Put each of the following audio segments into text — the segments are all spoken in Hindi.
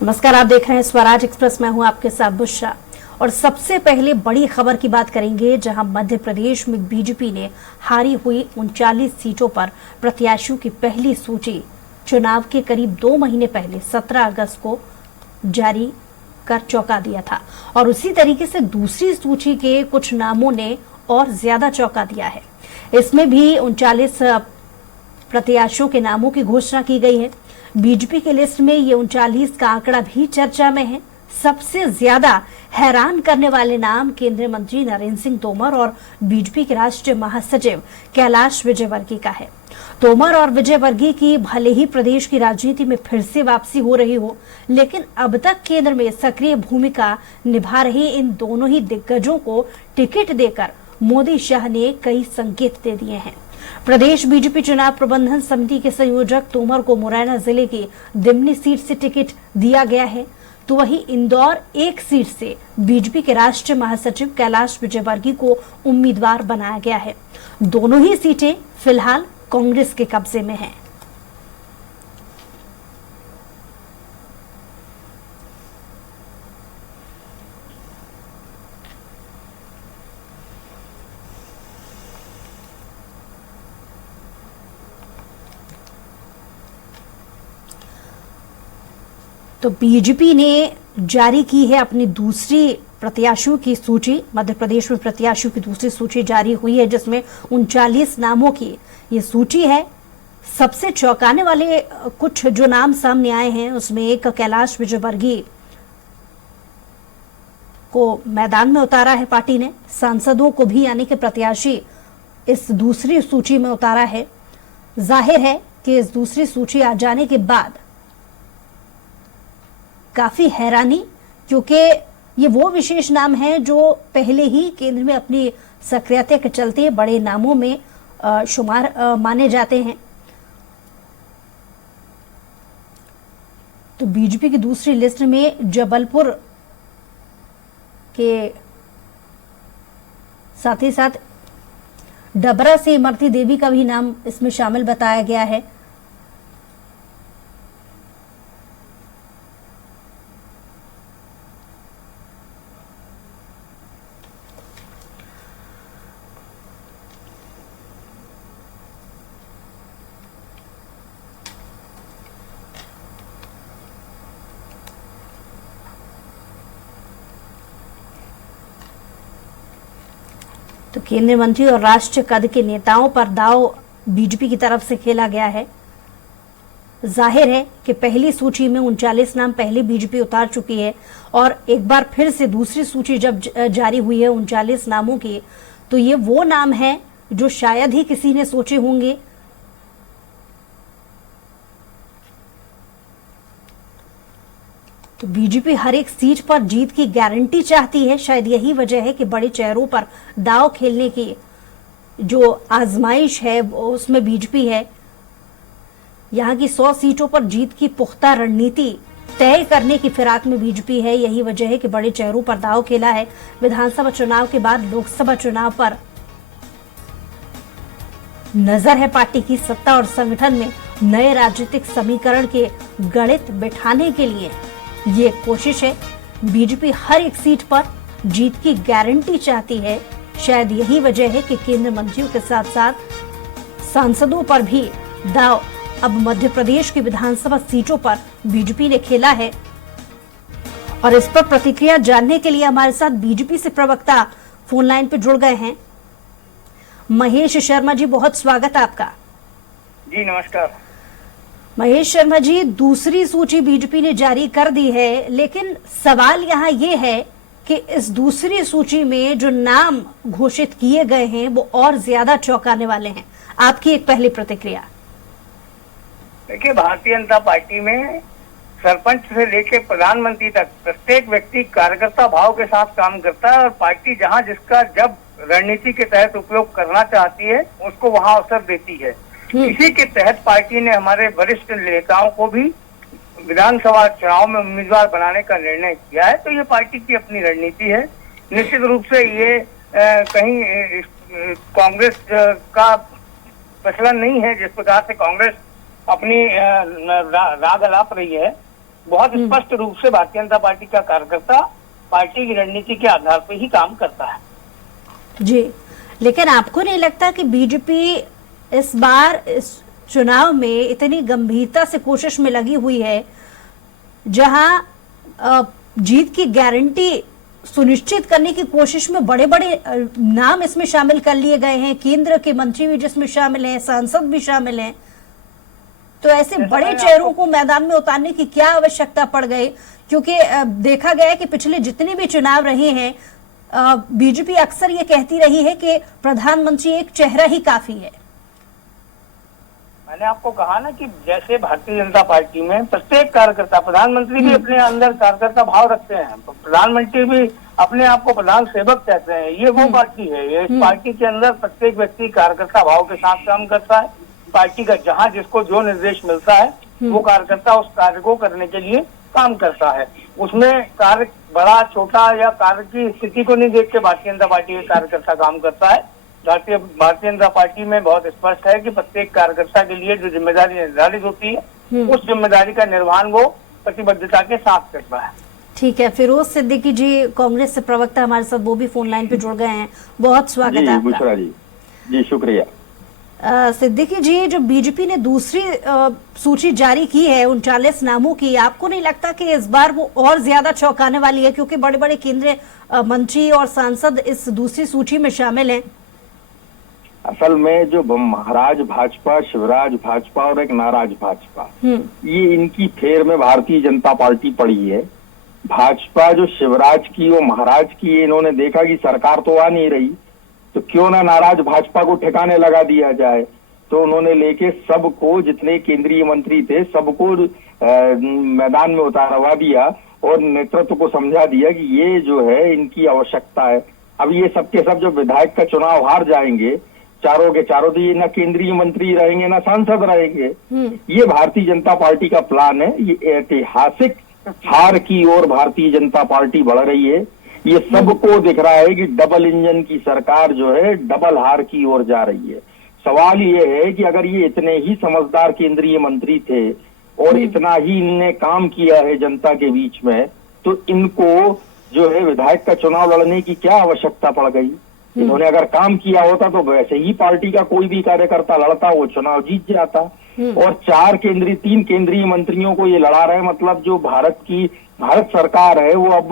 नमस्कार, आप देख रहे हैं स्वराज एक्सप्रेस। मैं हूं आपके साथ बुशरा। और सबसे पहले बड़ी खबर की बात करेंगे, जहां मध्य प्रदेश में बीजेपी ने हारी हुई 39 सीटों पर प्रत्याशियों की पहली सूची चुनाव के करीब 2 महीने पहले 17 अगस्त को जारी कर चौंका दिया था। और उसी तरीके से दूसरी सूची के कुछ नामों ने और ज्यादा चौंका दिया है। इसमें भी 39 प्रत्याशियों के नामों की घोषणा की गई है। बीजेपी के लिस्ट में ये 39 का आंकड़ा भी चर्चा में है। सबसे ज्यादा हैरान करने वाले नाम केंद्रीय मंत्री नरेंद्र सिंह तोमर और बीजेपी के राष्ट्रीय महासचिव कैलाश विजयवर्गीय का है। तोमर और विजयवर्गीय की भले ही प्रदेश की राजनीति में फिर से वापसी हो रही हो, लेकिन अब तक केंद्र में सक्रिय भूमिका निभा रहे इन दोनों ही दिग्गजों को टिकट देकर मोदी शाह ने कई संकेत दे दिए हैं। प्रदेश बीजेपी चुनाव प्रबंधन समिति के संयोजक तोमर को मुरैना जिले की दिमनी सीट से टिकट दिया गया है, तो वहीं इंदौर एक सीट से बीजेपी के राष्ट्रीय महासचिव कैलाश विजयवर्गीय को उम्मीदवार बनाया गया है। दोनों ही सीटें फिलहाल कांग्रेस के कब्जे में हैं। तो बीजेपी ने जारी की है अपनी दूसरी प्रत्याशियों की सूची। मध्य प्रदेश में प्रत्याशियों की दूसरी सूची जारी हुई है, जिसमें 39 नामों की ये सूची है। सबसे चौंकाने वाले कुछ जो नाम सामने आए हैं, उसमें एक कैलाश विजयवर्गीय को मैदान में उतारा है पार्टी ने। सांसदों को भी यानी कि प्रत्याशी इस दूसरी सूची में उतारा है। जाहिर है कि इस दूसरी सूची आ जाने के बाद काफी हैरानी, क्योंकि ये वो विशेष नाम है जो पहले ही केंद्र में अपनी सक्रियता के चलते बड़े नामों में शुमार माने जाते हैं। तो बीजेपी की दूसरी लिस्ट में जबलपुर के साथ ही साथ डबरा से इमरती देवी का भी नाम इसमें शामिल बताया गया है। तो केंद्रीय मंत्री और राष्ट्रीय कद के नेताओं पर दाव बीजेपी की तरफ से खेला गया है। जाहिर है कि पहली सूची में 39 नाम पहले बीजेपी उतार चुकी है, और एक बार फिर से दूसरी सूची जब जारी हुई है 39 नामों की, तो ये वो नाम है जो शायद ही किसी ने सोचे होंगे। तो बीजेपी हर एक सीट पर जीत की गारंटी चाहती है। शायद यही वजह है कि बड़े चेहरों पर दांव खेलने की जो आजमाइश है उसमें बीजेपी है। यहां की 100 सीटों पर जीत की पुख्ता रणनीति तय करने की फिराक में बीजेपी है। यही वजह है कि बड़े चेहरों पर दांव खेला है। विधानसभा चुनाव के बाद लोकसभा चुनाव पर नजर है पार्टी की। सत्ता और संगठन में नए राजनीतिक समीकरण के गणित बिठाने के लिए ये कोशिश है। बीजेपी हर एक सीट पर जीत की गारंटी चाहती है। शायद यही वजह है कि केंद्रीय मंत्रियों के साथ साथ सांसदों पर भी दाव अब मध्य प्रदेश की विधानसभा सीटों पर बीजेपी ने खेला है। और इस पर प्रतिक्रिया जानने के लिए हमारे साथ बीजेपी से प्रवक्ता फोन लाइन पर जुड़ गए हैं। महेश शर्मा जी, बहुत स्वागत है आपका। जी नमस्कार। महेश शर्मा जी, दूसरी सूची बीजेपी ने जारी कर दी है, लेकिन सवाल यहाँ ये है कि इस दूसरी सूची में जो नाम घोषित किए गए हैं वो और ज्यादा चौंकाने वाले हैं। आपकी एक पहली प्रतिक्रिया। देखिए, भारतीय जनता पार्टी में सरपंच से लेकर प्रधानमंत्री तक प्रत्येक व्यक्ति कार्यकर्ता भाव के साथ काम करता है, और पार्टी जहां जिसका जब रणनीति के तहत उपयोग करना चाहती है उसको वहां अवसर देती है। इसी के तहत पार्टी ने हमारे वरिष्ठ नेताओं को भी विधानसभा चुनाव में उम्मीदवार बनाने का निर्णय किया है। तो ये पार्टी की अपनी रणनीति है। निश्चित रूप से ये कहीं कांग्रेस का प्रचलन नहीं है। जिस प्रकार से कांग्रेस अपनी राग अलाप रही है, बहुत स्पष्ट रूप से भारतीय जनता पार्टी का कार्यकर्ता पार्टी की रणनीति के आधार पर ही काम करता है। जी, लेकिन आपको नहीं लगता कि बीजेपी इस बार इस चुनाव में इतनी गंभीरता से कोशिश में लगी हुई है, जहां जीत की गारंटी सुनिश्चित करने की कोशिश में बड़े बड़े नाम इसमें शामिल कर लिए गए हैं, केंद्र के मंत्री भी जिसमें शामिल हैं, सांसद भी शामिल हैं, तो ऐसे बड़े चेहरों को मैदान में उतारने की क्या आवश्यकता पड़ गई? क्योंकि देखा गया है कि पिछले जितने भी चुनाव रहे हैं, बीजेपी अक्सर ये कहती रही है कि प्रधानमंत्री एक चेहरा ही काफी है। मैंने आपको कहा ना कि जैसे भारतीय जनता पार्टी में प्रत्येक कार्यकर्ता, प्रधानमंत्री भी अपने अंदर कार्यकर्ता भाव रखते हैं, प्रधानमंत्री भी अपने आप को प्रधान सेवक कहते हैं, ये वो पार्टी है। ये इस पार्टी के अंदर प्रत्येक व्यक्ति कार्यकर्ता भाव के साथ काम करता है। पार्टी का जहां जिसको जो निर्देश मिलता है वो कार्यकर्ता उस कार्य को करने के लिए काम करता है। उसमें कार्य बड़ा छोटा या कार्य की स्थिति को नहीं देख के भारतीय जनता पार्टी के कार्यकर्ता काम करता है। भारतीय जनता पार्टी में बहुत स्पष्ट है कि प्रत्येक कार्यकर्ता के लिए जो जिम्मेदारी निर्धारित होती है उस जिम्मेदारी का निर्वहन वो प्रतिबद्धता के साथ करता है। ठीक है, फिरोज सिद्दीकी जी कांग्रेस से प्रवक्ता हमारे साथ, वो भी फोन लाइन पे जुड़ गए हैं। बहुत स्वागत है आपका। जी शुक्रिया। सिद्दीकी जी, जो बीजेपी ने दूसरी सूची जारी की है 39 नामों की, आपको नहीं लगता कि इस बार वो और ज्यादा चौंकाने वाली है, क्योंकि बड़े बड़े केंद्रीय मंत्री और सांसद इस दूसरी सूची में शामिल हैं? असल में जो महाराज भाजपा, शिवराज भाजपा और एक नाराज भाजपा, ये इनकी फेर में भारतीय जनता पार्टी पड़ी है। भाजपा जो शिवराज की वो महाराज की, इन्होंने देखा कि सरकार तो आ नहीं रही, तो क्यों ना नाराज भाजपा को ठिकाने लगा दिया जाए। तो उन्होंने लेके सबको, जितने केंद्रीय मंत्री थे सबको मैदान में उतारवा दिया और नेतृत्व को समझा दिया कि ये जो है इनकी आवश्यकता है। अब ये सब के सब जो विधायक का चुनाव हार जाएंगे, चारों के चारों, तो ये ना केंद्रीय मंत्री रहेंगे ना सांसद रहेंगे। ये भारतीय जनता पार्टी का प्लान है। ये ऐतिहासिक हार की ओर भारतीय जनता पार्टी बढ़ रही है। ये सबको दिख रहा है कि डबल इंजन की सरकार जो है डबल हार की ओर जा रही है। सवाल ये है कि अगर ये इतने ही समझदार केंद्रीय मंत्री थे और इतना ही इनने काम किया है जनता के बीच में, तो इनको जो है विधायक का चुनाव लड़ने की क्या आवश्यकता पड़ गई? इन्होंने अगर काम किया होता तो वैसे ही पार्टी का कोई भी कार्यकर्ता लड़ता, वो चुनाव जीत जाता। और 3 केंद्रीय मंत्रियों को ये लड़ा रहे, मतलब जो भारत सरकार है वो अब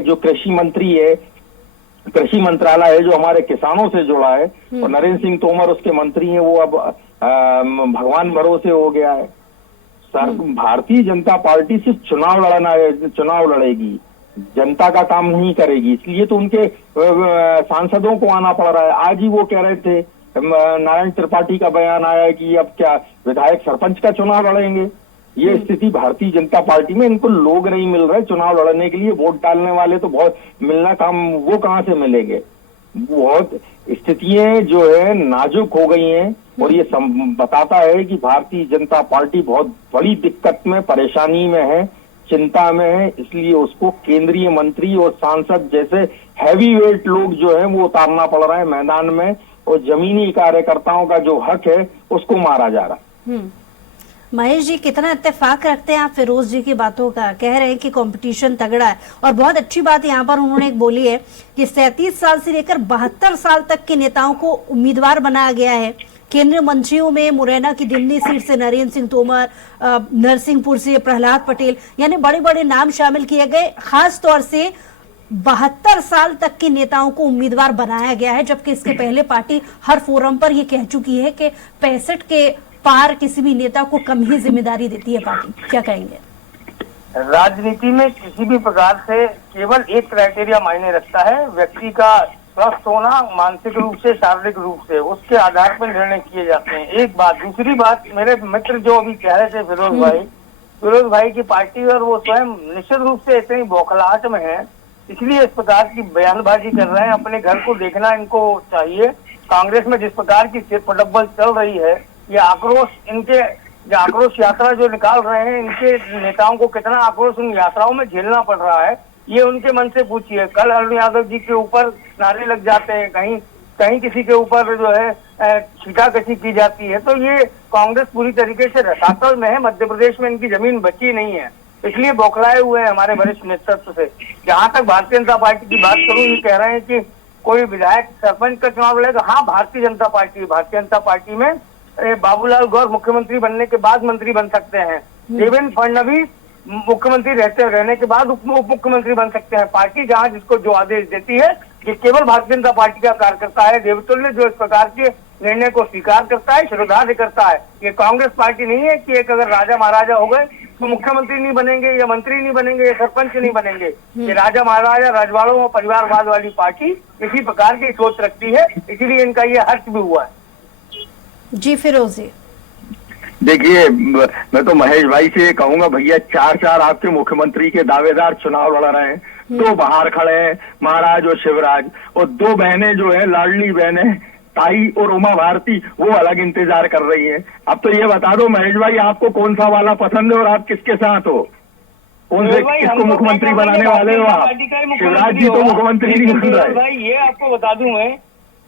जो कृषि मंत्री है, कृषि मंत्रालय है जो हमारे किसानों से जुड़ा है, और नरेंद्र सिंह तोमर उसके मंत्री हैं, वो अब भगवान भरोसे हो गया है। भारतीय जनता पार्टी सिर्फ चुनाव लड़ेगी, जनता का काम नहीं करेगी। इसलिए तो उनके सांसदों को आना पड़ रहा है। आज ही वो कह रहे थे, नारायण त्रिपाठी का बयान आया है कि अब क्या विधायक सरपंच का चुनाव लड़ेंगे। ये स्थिति भारतीय जनता पार्टी में, इनको लोग नहीं मिल रहे चुनाव लड़ने के लिए। वोट डालने वाले तो बहुत मिलना काम, वो कहाँ से मिलेंगे? बहुत स्थितियां जो है नाजुक हो गई हैं, और ये बताता है कि भारतीय जनता पार्टी बहुत बड़ी दिक्कत में, परेशानी में है, चिंता में है। इसलिए उसको केंद्रीय मंत्री और सांसद जैसे हैवी वेट लोग जो है वो उतारना पड़ रहा है मैदान में, और जमीनी कार्यकर्ताओं का जो हक है उसको मारा जा रहा है। महेश जी, कितना इत्तेफाक रखते हैं आप फिरोज जी की बातों का? कह रहे हैं कि कंपटीशन तगड़ा है, और बहुत अच्छी बात यहाँ पर उन्होंने एक बोली है कि 37 साल से लेकर 72 साल तक के नेताओं को उम्मीदवार बनाया गया है। केंद्रीय मंत्रियों में मुरैना की दिल्ली सीट से नरेंद्र सिंह तोमर, नरसिंहपुर से प्रहलाद पटेल, यानी बड़े बड़े नाम शामिल किए गए। खास तौर से 72 साल तक के नेताओं को उम्मीदवार बनाया गया है, जबकि इसके पहले पार्टी हर फोरम पर यह कह चुकी है कि 65 के पार किसी भी नेता को कम ही जिम्मेदारी देती है पार्टी। क्या कहेंगे? राजनीति में किसी भी प्रकार से केवल एक क्राइटेरिया मायने रखता है, व्यक्ति का स्वस्थ होना, मानसिक रूप से, शारीरिक रूप से, उसके आधार पर निर्णय किए जाते हैं। एक बात। दूसरी बात, मेरे मित्र जो अभी कह रहे थे फिरोज भाई की पार्टी, और वो स्वयं निश्चित रूप से इतनी बौखलाहट में है, इसलिए इस प्रकार की बयानबाजी कर रहे हैं। अपने घर को देखना इनको चाहिए। कांग्रेस में जिस प्रकार की सिरफटब्बल चल रही है, ये आक्रोश, इनके जो आक्रोश यात्रा जो निकाल रहे हैं, इनके नेताओं को कितना आक्रोश उन यात्राओं में झेलना पड़ रहा है, ये उनके मन से पूछिए। कल अरुण यादव जी के ऊपर नारे लग जाते हैं, कहीं किसी के ऊपर जो है छीटाकशी की जाती है, तो ये कांग्रेस पूरी तरीके से रसातल में है। मध्य प्रदेश में इनकी जमीन बची नहीं है, इसलिए बौखलाए हुए हैं हमारे वरिष्ठ नेतृत्व से। जहां तक भारतीय जनता पार्टी की बात करूं, ये कह रहे हैं कि कोई विधायक सरपंच का चुनाव लड़ेगा। हाँ, भारतीय जनता पार्टी में बाबूलाल गौर मुख्यमंत्री बनने के बाद मंत्री बन सकते हैं। देवेंद्र फडणवीस मुख्यमंत्री रहने के बाद उप मुख्यमंत्री बन सकते हैं। पार्टी जहां जिसको जो आदेश देती है, ये केवल भारतीय जनता पार्टी का कार्यकर्ता है, देवतुल्य, जो इस प्रकार के निर्णय को स्वीकार करता है, श्रद्धार्थ करता है। ये कांग्रेस पार्टी नहीं है कि एक अगर राजा महाराजा हो गए तो मुख्यमंत्री नहीं बनेंगे, या मंत्री नहीं बनेंगे, या सरपंच नहीं बनेंगे। ये राजा महाराजा, राजवाड़ों और परिवारवाद वाली पार्टी इसी प्रकार की सोच रखती है, इसीलिए इनका ये हर्ष भी हुआ है। जी फिरोजी, देखिए, मैं तो महेश भाई से ये कहूंगा, भैया 4 आपके मुख्यमंत्री के दावेदार चुनाव लड़ रहे हैं, 2 बाहर खड़े हैं, महाराज और शिवराज, और 2 बहनें जो है लाडली बहनें ताई और उमा भारती, वो अलग इंतजार कर रही हैं। अब तो ये बता दो महेश भाई, आपको कौन सा वाला पसंद है और आप किसके साथ हो? कौन से किसको मुख्यमंत्री बनाने वाले हो आप? शिवराज जी तो मुख्यमंत्री नहीं बन रहे भाई। ये आपको बता दूं मैं,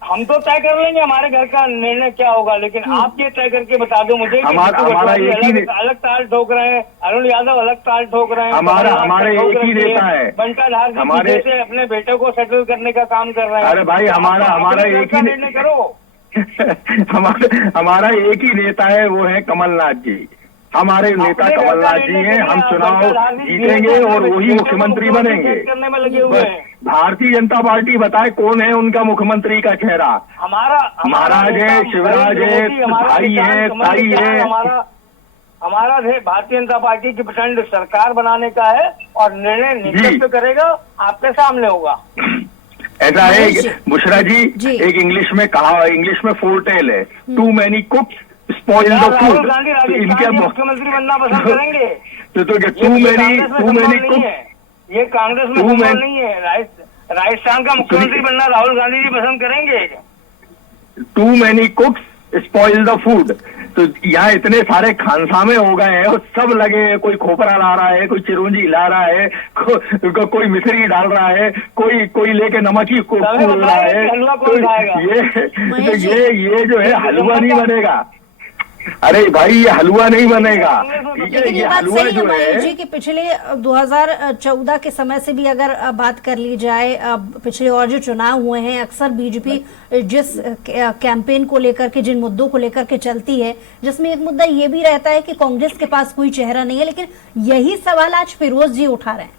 हम तो तय कर लेंगे हमारे घर का निर्णय क्या होगा, लेकिन आप ये तय करके बता दो मुझे कि हमारा एक ही अलग ताल ठोक रहे हैं, अरुण यादव अलग ताल ठोक रहे हैं, हमारे एक ही नेता है, बंटाधार जी से अपने बेटे को सेटल करने का काम कर रहे हैं। अरे भाई, हमारा एक ही निर्णय करो। हमारा एक ही नेता है, वो है कमलनाथ जी। हमारे नेता कमलनाथ जी हैं, हम चुनाव जीतेंगे और वही मुख्यमंत्री बनेंगे। करने में लगे हुए हैं। भारतीय जनता पार्टी बताए कौन है उनका मुख्यमंत्री का चेहरा? महाराज है, शिवराज है, भाई है, ताई है। हमारा भारतीय जनता पार्टी की प्रचंड सरकार बनाने का है, और निर्णय नेतृत्व करेगा, आपके सामने होगा। ऐसा है बुशरा जी, एक इंग्लिश में फोरटेल है, too many cooks spoil the food. इनके मुख्यमंत्री बनना पसंद करेंगे तो टू मैनी कुक्स, ये कांग्रेस में संभव नहीं है। राजस्थान का मुख्यमंत्री बनना राहुल गांधी जी पसंद करेंगे। Too many cooks spoil the food. तो यहाँ इतने सारे खानसामे हो गए हैं और सब लगे हैं, कोई खोपरा ला रहा है, कोई चिरौंजी ला रहा है, कोई मिश्री डाल रहा है, कोई लेके नमकी को खोल रहा है। तो ये जो है हलवा नहीं बनेगा। अरे भाई, ये हलवा नहीं बनेगा। लेकिन ये बात सही है महेश जी कि पिछले 2014 के समय से भी अगर बात कर ली जाए, पिछले और जो चुनाव हुए हैं, अक्सर बीजेपी जिस कैंपेन को लेकर के, जिन मुद्दों को लेकर के चलती है, जिसमें एक मुद्दा ये भी रहता है कि कांग्रेस के पास कोई चेहरा नहीं है, लेकिन यही सवाल आज फिरोज जी उठा रहे हैं।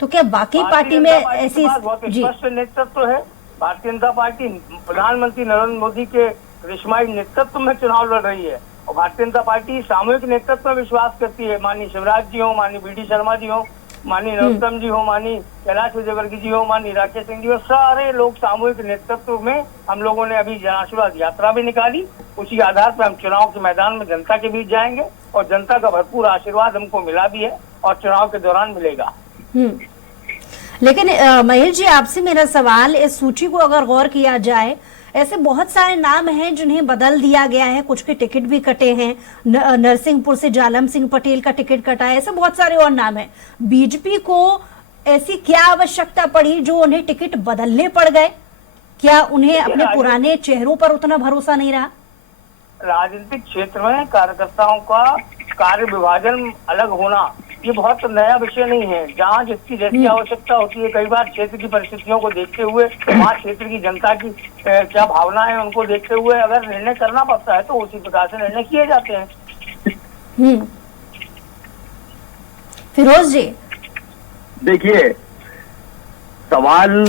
तो क्या बाकी पार्टी में ऐसी नेतृत्व है? भारतीय जनता पार्टी प्रधानमंत्री नरेंद्र मोदी के करिश्माई नेतृत्व में चुनाव लड़ रही है, और भारतीय जनता पार्टी सामूहिक नेतृत्व में विश्वास करती है। माननीय शिवराज जी हो, माननीय बीडी शर्मा जी हो, माननीय नरोत्तम जी हो, माननीय कैलाश विजयवर्गीय जी हो, माननीय राकेश सिंह जी हो, सारे लोग सामूहिक नेतृत्व में हम लोगों ने अभी जनाशीर्वाद यात्रा भी निकाली। उसी आधार पर हम चुनाव के मैदान में जनता के बीच जाएंगे, और जनता का भरपूर आशीर्वाद हमको मिला भी है, और चुनाव के दौरान मिलेगा। लेकिन महेश जी, आपसे मेरा सवाल, इस सूची को अगर गौर किया जाए, ऐसे बहुत सारे नाम हैं जिन्हें बदल दिया गया है, कुछ के टिकट भी कटे हैं, नरसिंहपुर से जालम सिंह पटेल का टिकट कटा है, ऐसे बहुत सारे और नाम हैं। बीजेपी को ऐसी क्या आवश्यकता पड़ी जो उन्हें टिकट बदलने पड़ गए? क्या उन्हें अपने पुराने चेहरों पर उतना भरोसा नहीं रहा? राजनीतिक क्षेत्र में कार्यकर्ताओं का कार्य विभाजन अलग होना ये बहुत नया विषय नहीं है। जहाँ जिसकी जैसी आवश्यकता होती है, कई बार क्षेत्र की परिस्थितियों को देखते हुए, वहाँ क्षेत्र की जनता की क्या भावना है उनको देखते हुए अगर निर्णय करना पड़ता है तो उसी प्रकार से निर्णय किए जाते हैं। फिरोज जी, देखिए, सवाल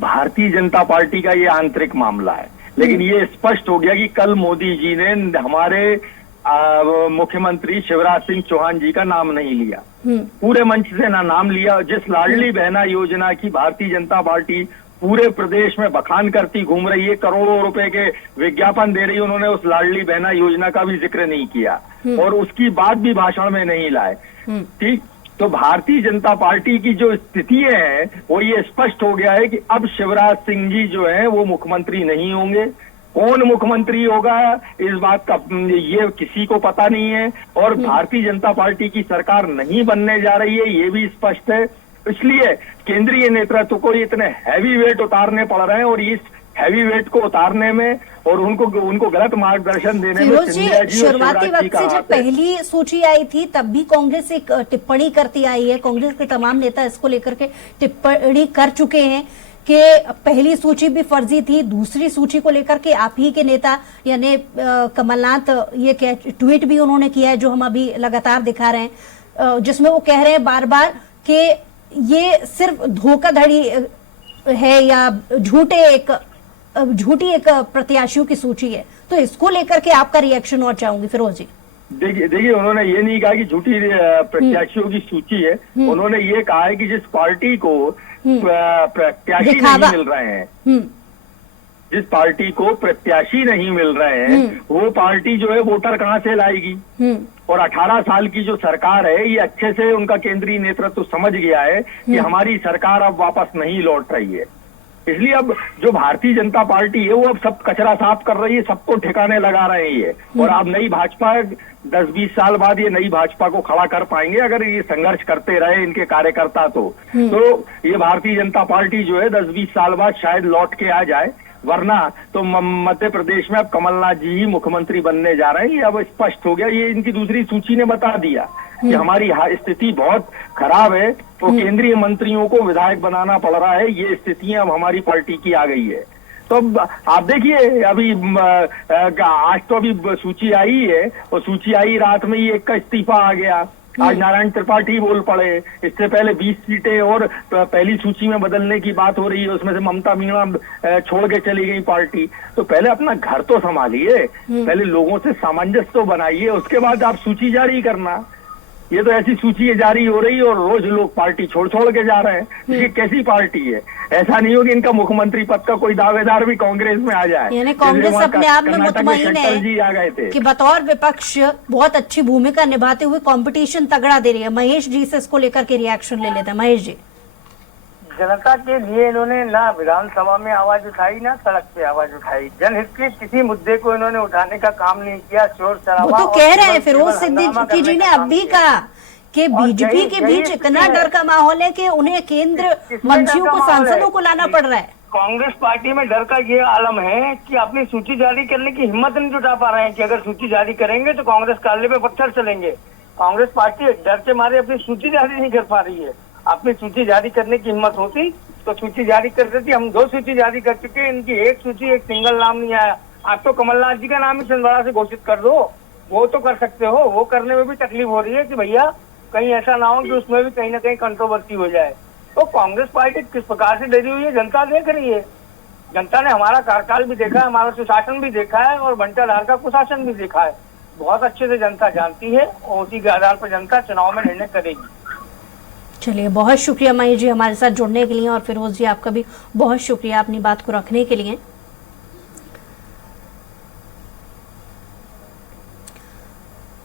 भारतीय जनता पार्टी का ये आंतरिक मामला है, लेकिन ये स्पष्ट हो गया कि कल मोदी जी ने हमारे मुख्यमंत्री शिवराज सिंह चौहान जी का नाम नहीं लिया, पूरे मंच से ना नाम लिया। जिस लाडली बहना योजना की भारतीय जनता पार्टी पूरे प्रदेश में बखान करती घूम रही है, करोड़ों रुपए के विज्ञापन दे रही है, उन्होंने उस लाडली बहना योजना का भी जिक्र नहीं किया और उसकी बात भी भाषण में नहीं लाए। ठीक, तो भारतीय जनता पार्टी की जो स्थिति है वो ये स्पष्ट हो गया है कि अब शिवराज सिंह जी जो है वो मुख्यमंत्री नहीं होंगे। कौन मुख्यमंत्री होगा इस बात का ये किसी को पता नहीं है, और भारतीय जनता पार्टी की सरकार नहीं बनने जा रही है ये भी स्पष्ट है। इसलिए केंद्रीय नेतृत्व को इतने हैवी वेट उतारने पड़ रहे हैं और इस हैवी वेट को उतारने में और उनको गलत मार्गदर्शन देने में फिरोज जी, सिंधिया जी और शुरुआती शिवराज जी वक्त का से हाथ जब है। पहली सूची आई थी तब भी कांग्रेस एक टिप्पणी करती आई है, कांग्रेस के तमाम नेता इसको लेकर के टिप्पणी कर चुके हैं कि पहली सूची भी फर्जी थी। दूसरी सूची को लेकर के आप ही के नेता यानी कमलनाथ ये ट्वीट भी उन्होंने किया है जो हम अभी लगातार दिखा रहे हैं, जिसमें वो कह रहे हैं बार बार कि ये सिर्फ धोखाधड़ी है या झूठी एक प्रत्याशियों की सूची है। तो इसको लेकर के आपका रिएक्शन और चाहूंगी फिरोज जी। देखिए उन्होंने ये नहीं कहा कि झूठी प्रत्याशियों की सूची है, उन्होंने ये कहा है कि जिस पार्टी को प्रत्याशी नहीं मिल रहे हैं, जिस पार्टी को प्रत्याशी नहीं मिल रहे हैं वो पार्टी जो है वोटर कहाँ से लाएगी। और 18 साल की जो सरकार है ये अच्छे से उनका केंद्रीय नेतृत्व समझ गया है कि हमारी सरकार अब वापस नहीं लौट रही है, इसलिए अब जो भारतीय जनता पार्टी है वो अब सब कचरा साफ कर रही है, सबको ठिकाने लगा रही है। और अब नई भाजपा 10-20 साल बाद ये नई भाजपा को खड़ा कर पाएंगे अगर ये संघर्ष करते रहे इनके कार्यकर्ता। तो ये भारतीय जनता पार्टी जो है 10-20 साल बाद शायद लौट के आ जाए, वरना तो मध्य प्रदेश में अब कमलनाथ जी ही मुख्यमंत्री बनने जा रहे हैं। ये अब स्पष्ट हो गया, ये इनकी दूसरी सूची ने बता दिया कि हमारी स्थिति बहुत खराब है, तो केंद्रीय मंत्रियों को विधायक बनाना पड़ रहा है, ये स्थितियां अब हमारी पार्टी की आ गई है। तो अब आप देखिए अभी आज तो अभी सूची आई है और सूची आई रात में ही एक का इस्तीफा आ गया, आज नारायण त्रिपाठी बोल पड़े, इससे पहले 20 सीटें और पहली सूची में बदलने की बात हो रही है, उसमें से ममता मीणा छोड़ के चली गई पार्टी। तो पहले अपना घर तो संभालिए, पहले लोगों से सामंजस्य तो बनाइए, उसके बाद आप सूची जारी करना। ये तो ऐसी सूची जारी हो रही है और रोज लोग पार्टी छोड़ के जा रहे हैं। ये कैसी पार्टी है? ऐसा नहीं हो कि इनका मुख्यमंत्री पद का कोई दावेदार भी कांग्रेस में आ जाए। यानी कांग्रेस अपने आप में मुतमईन जी आ गए थे है कि बतौर विपक्ष बहुत अच्छी भूमिका निभाते हुए कंपटीशन तगड़ा दे रही है। महेश जी से इसको लेकर के रिएक्शन ले लेते हैं। महेश जी, जनता के लिए इन्होंने ना विधानसभा में आवाज उठाई ना सड़क पे आवाज उठाई, जनहित के किसी मुद्दे को इन्होंने उठाने का काम नहीं किया। शोर शराबा वो तो कह रहे हैं, फिरोज सिद्दीकी जी ने अब भी कहा कि बीजेपी के बीच इतना डर का माहौल है कि उन्हें केंद्र मंत्रियों को, सांसदों को लाना पड़ रहा है। कांग्रेस पार्टी में डर का ये आलम है कि अपनी सूची जारी करने की हिम्मत नहीं जुटा पा रहे हैं कि अगर सूची जारी करेंगे तो कांग्रेस काले पे पत्थर चलेंगे। कांग्रेस पार्टी डर के मारे अपनी सूची जारी नहीं कर पा रही है। अपनी सूची जारी करने की हिम्मत होती तो सूची जारी कर देती। हम 2 सूची जारी कर चुके हैं, इनकी एक सूची एक सिंगल नाम नहीं आया। आप तो कमलनाथ जी का नाम ही छिंदवाड़ा से घोषित कर दो, वो तो कर सकते हो। वो करने में भी तकलीफ हो रही है कि भैया कहीं ऐसा ना हो कि उसमें भी कहीं ना कहीं कंट्रोवर्सी हो जाए। तो कांग्रेस पार्टी किस प्रकार से डरी हुई है जनता देख रही है। जनता ने हमारा कार्यकाल भी देखा है, हमारा सुशासन भी देखा है और बंटाधार का कुशासन भी देखा है। बहुत अच्छे से जनता जानती है और उसी के आधार पर जनता चुनाव में निर्णय करेगी। चलिए, बहुत शुक्रिया महेश जी हमारे साथ जुड़ने के लिए, और फिरोज जी आपका भी बहुत शुक्रिया अपनी बात को रखने के लिए।